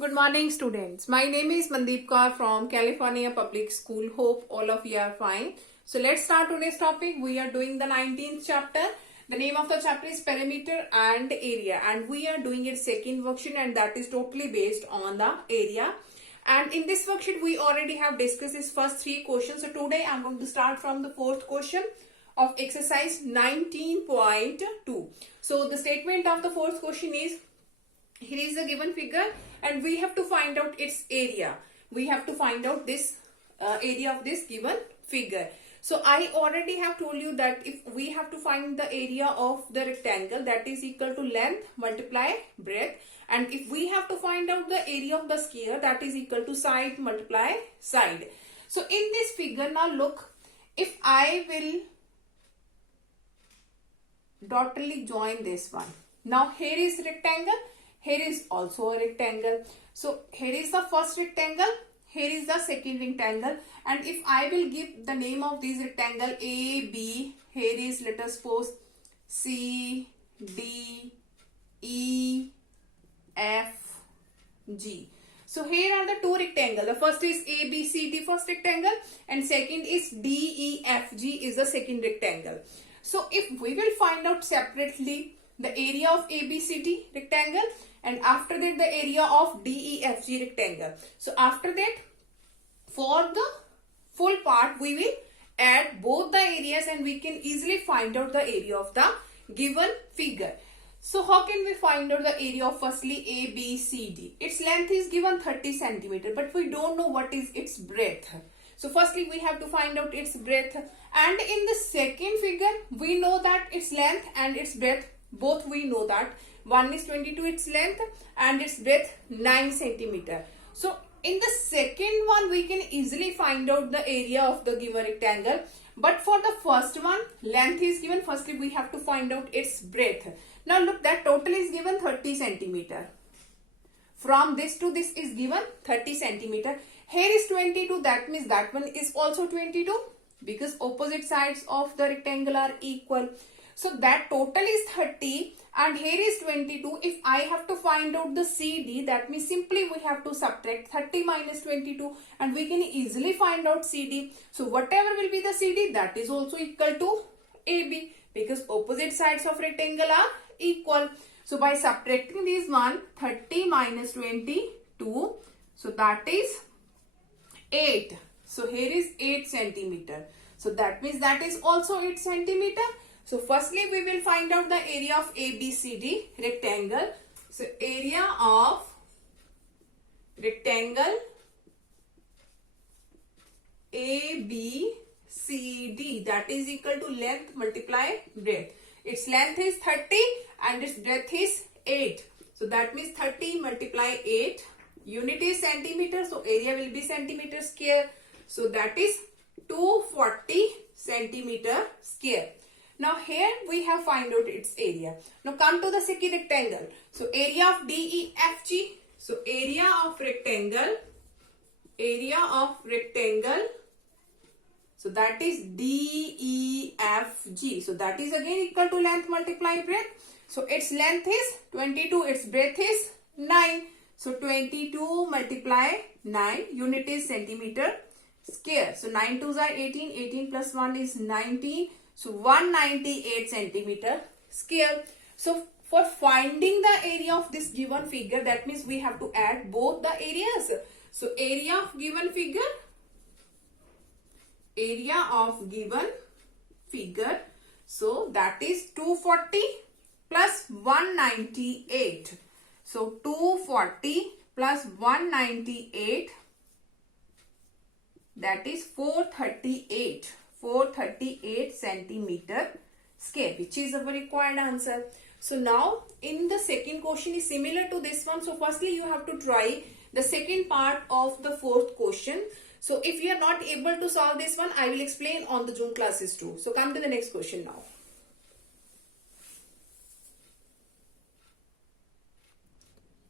Good morning, students. My name is Mandeep Kaur from California Public School. Hope all of you are fine. So let's start today's topic. We are doing the 19th chapter. The name of the chapter is Perimeter and Area, and we are doing its second worksheet, and that is totally based on the area. And in this worksheet, we already have discussed its first three questions. So today I'm going to start from the fourth question of exercise 19.2. So the statement of the fourth question is, here is the given figure and we have to find out its area. We have to find out this area of this given figure. So I already have told you that if we have to find the area of the rectangle, that is equal to length multiply breadth. And if we have to find out the area of the sphere, that is equal to side multiply side. So in this figure, now look, if I will dotally join this one. Now here is rectangle. Here is also a rectangle. So here is the first rectangle. Here is the second rectangle. And if I will give the name of this rectangle A, B, here is, let us suppose, C, D, E, F, G. So here are the two rectangles. The first is A, B, C, D, first rectangle. And second is D, E, F, G is the second rectangle. So if we will find out separately the area of ABCD rectangle and after that the area of DEFG rectangle. So after that, for the full part, we will add both the areas and we can easily find out the area of the given figure. So how can we find out the area of firstly ABCD? Its length is given 30 centimeter, but we don't know what is its breadth. So firstly we have to find out its breadth, and in the second figure we know that its length and its breadth, both we know that. One is 22 its length and its breadth 9 centimeter. So in the second one we can easily find out the area of the given rectangle. But for the first one, length is given. Firstly we have to find out its breadth. Now look, that total is given 30 centimeter. From this to this is given 30 centimeter. Here is 22. That means that one is also 22 because opposite sides of the rectangle are equal. So that total is 30 and here is 22. If I have to find out the CD, that means simply we have to subtract 30 minus 22 and we can easily find out CD. So whatever will be the CD, that is also equal to AB because opposite sides of rectangle are equal. So by subtracting these one, 30 minus 22, so that is 8. So here is 8 centimeter. So that means that is also 8 centimeter. So firstly we will find out the area of ABCD rectangle. So area of rectangle ABCD, that is equal to length multiply breadth. Its length is 30 and its breadth is 8. So that means 30 multiply 8. Unit is centimeter, so area will be centimeter square. So that is 240 centimeter square. Now here we have find out its area. Now come to the second rectangle. So area of DEFG. So area of rectangle. So that is DEFG. So that is again equal to length multiply breadth. So its length is 22. Its breadth is 9. So 22 multiply 9. Unit is centimeter square. So 9 2s are 18. 18 plus 1 is 19. So 198 centimeter square. So for finding the area of this given figure, that means we have to add both the areas. So area of given figure. So that is 240 plus 198. So 240 plus 198, that is 438 centimeter square, which is our required answer. So now in the second question is similar to this one. So firstly you have to try the second part of the fourth question. So if you are not able to solve this one, I will explain on the Zoom classes too. So come to the next question now.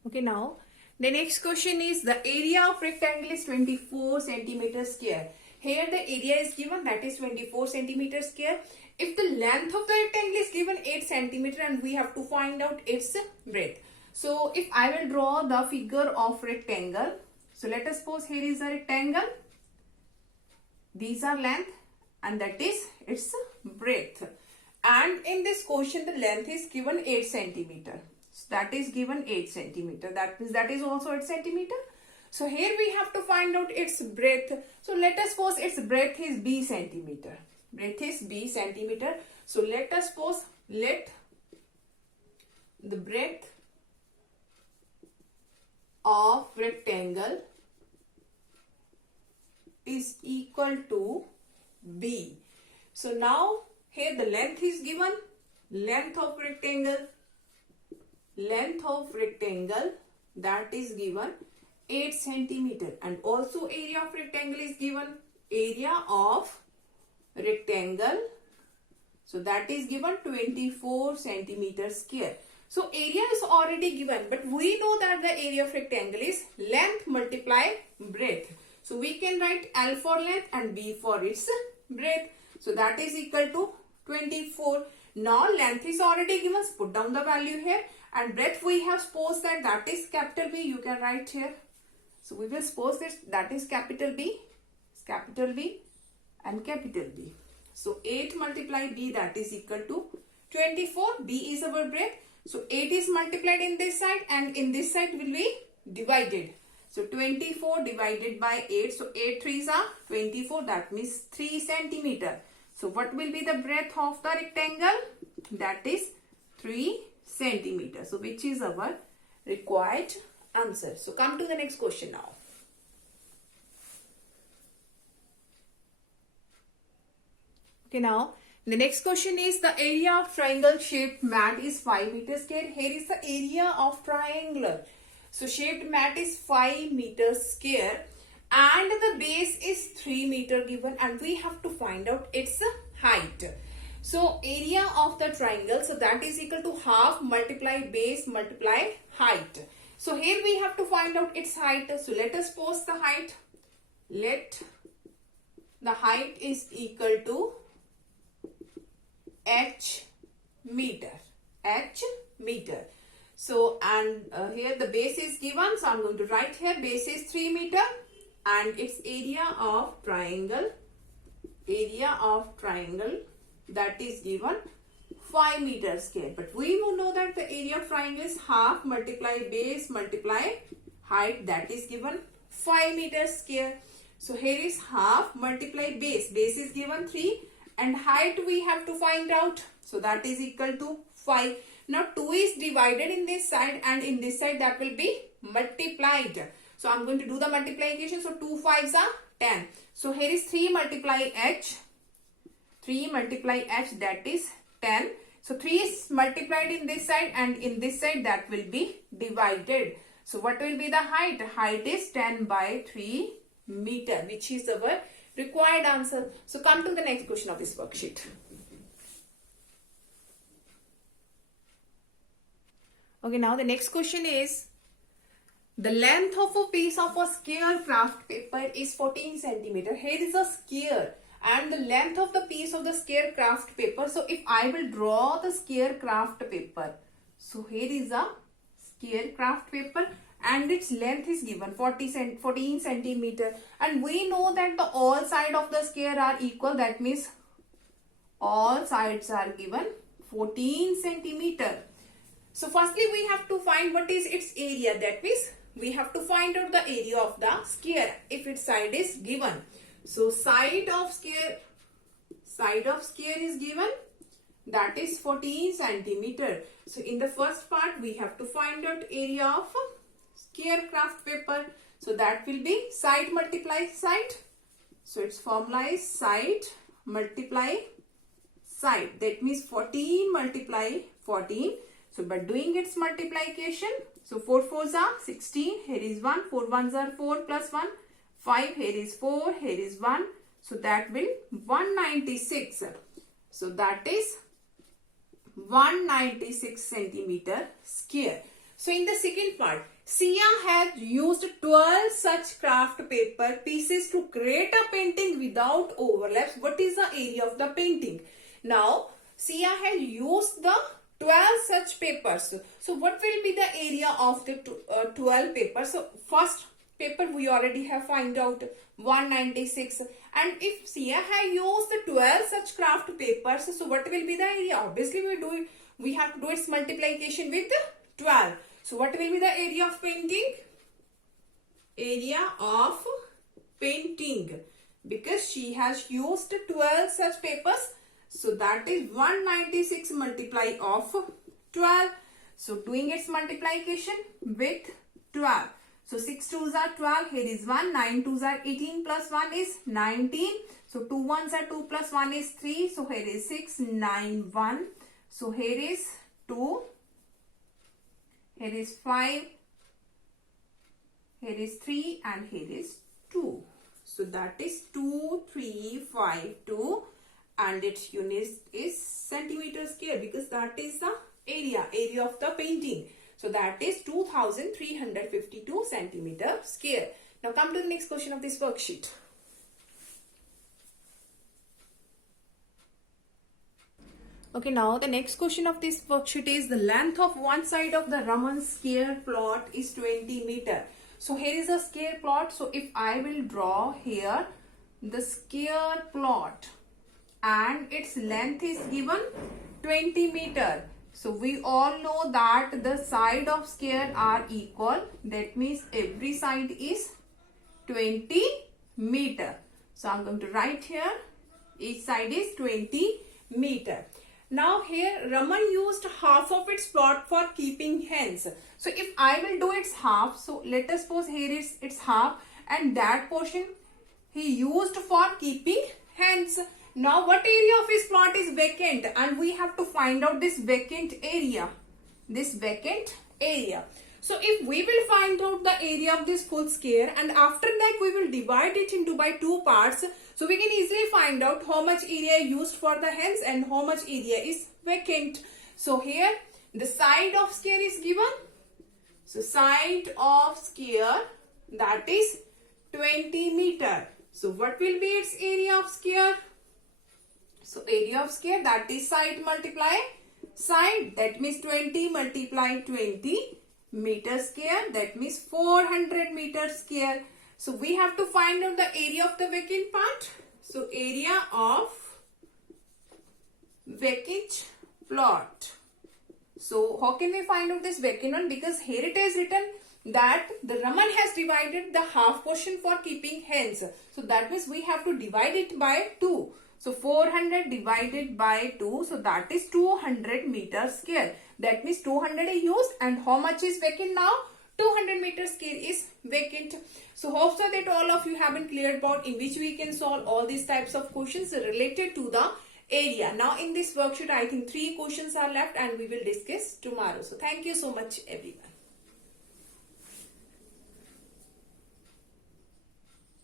Okay, now the next question is the area of rectangle is 24 centimeter square. Here the area is given, that is 24 centimeter square. If the length of the rectangle is given 8 centimeter and we have to find out its breadth. So if I will draw the figure of rectangle, so let us suppose here is a rectangle. These are length and that is its breadth. And in this question the length is given 8 centimeter. So that is given 8 centimeter. That means that is also 8 centimeter. So here we have to find out its breadth. So let us suppose its breadth is b centimeter. Breadth is b centimeter. So let us suppose let the breadth of rectangle is equal to b. So now here the length is given. Length of rectangle that is given 8 centimeter, and also area of rectangle is given. Area of rectangle, so that is given 24 centimeter square. So area is already given, but we know that the area of rectangle is length multiply breadth. So we can write L for length and B for its breadth. So that is equal to 24. Now length is already given, so put down the value here, and breadth we have supposed that is capital B. You can write here. So we will suppose this, that is capital B and capital B. So 8 multiply B, that is equal to 24. B is our breadth. So 8 is multiplied in this side and in this side will be divided. So 24 divided by 8. So 8 3s are 24. That means 3 centimeter. So what will be the breadth of the rectangle? That is 3 centimeter. So which is our required answer. So come to the next question now. Okay, now the next question is the area of triangle shaped mat is 5 meters square. Here is the area of triangular. So shaped mat is 5 meters square and the base is 3 meter given, and we have to find out its height. So area of the triangle, so that is equal to half multiply base multiply height. So here we have to find out its height. So let us suppose the height. Let the height is equal to h meter. So and here the base is given. So I'm going to write here base is 3 meter and its area of triangle that is given 5 meters square. But we know that the area of triangle is half multiply base multiply height, that is given 5 meters square. So here is half multiply base. Base is given 3 and height we have to find out. So that is equal to 5. Now 2 is divided in this side and in this side that will be multiplied. So I'm going to do the multiplication. So 2 5s are 10. So here is 3 multiply h. 3 multiply h, that is 10. So 3 is multiplied in this side and in this side that will be divided. So what will be the height? Height is 10 by 3 meter, which is our required answer. So come to the next question of this worksheet. Okay, now the next question is the length of a piece of a square craft paper is 14 centimeter. Here is a square and the length of the piece of the square craft paper. So if I will draw the square craft paper, so here is a square craft paper and its length is given 14 centimeter, and we know that the all sides of the square are equal. That means all sides are given 14 centimeter. So firstly we have to find what is its area. That means we have to find out the area of the square if its side is given. So side of square is given, that is 14 centimeter. So in the first part we have to find out area of square craft paper. So that will be side multiply side. So its formula is side multiply side. That means 14 multiply 14. So by doing its multiplication, so 4 4s are 16. Here is 1. 4 1s are 4 plus 1. 5, here is 4, here is 1. So that will 196. So that is 196 centimeter square. So in the second part, Sia has used 12 such craft paper pieces to create a painting without overlaps. What is the area of the painting? Now, Sia has used the 12 such papers. So what will be the area of the 12 papers? So first paper we already have find out 196, and if Sia have used the 12 such craft papers, so what will be the area? Obviously we have to do its multiplication with 12. So what will be the area of painting? Area of painting, because she has used 12 such papers, so that is 196 multiply of 12. So doing its multiplication with 12. So 6 2s are 12, here is 1, 9 2s are 18 plus 1 is 19. So 2 1s are 2 plus 1 is 3. So here is 6, 9, 1. So here is 2, here is 5, here is 3 and here is 2. So that is 2, 3, 5, 2 and its unit is centimeter square, because that is the area of the painting. So that is 2352 centimeter square. Now come to the next question of this worksheet. Okay, now the next question of this worksheet is the length of one side of the Raman square plot is 20 meter. So here is a square plot. So if I will draw here the square plot and its length is given 20 meter. So we all know that the side of square are equal. That means every side is 20 meter. So I'm going to write here each side is 20 meter. Now here Raman used half of its plot for keeping hens. So if I will do its half, so let us suppose here is its half and that portion he used for keeping hens. Now what area of his plot is vacant, and we have to find out this vacant area. So if we will find out the area of this full square and after that we will divide it into by two parts, so we can easily find out how much area used for the hens and how much area is vacant. So here the side of square is given. So side of square, that is 20 meter. So what will be its area of square? So area of square, that is side multiply side, that means 20 multiply 20 meter square, that means 400 meter square. So we have to find out the area of the vacant part. So area of vacant plot. So how can we find out this vacant one? Because here it is written that the Raman has divided the half portion for keeping hens. So that means we have to divide it by 2. So 400 divided by 2. So that is 200 meter square. That means 200 is used, and how much is vacant now? 200 meter square is vacant. So hope so that all of you have been clear about in which we can solve all these types of questions related to the area. Now in this worksheet I think 3 questions are left and we will discuss tomorrow. So thank you so much everyone.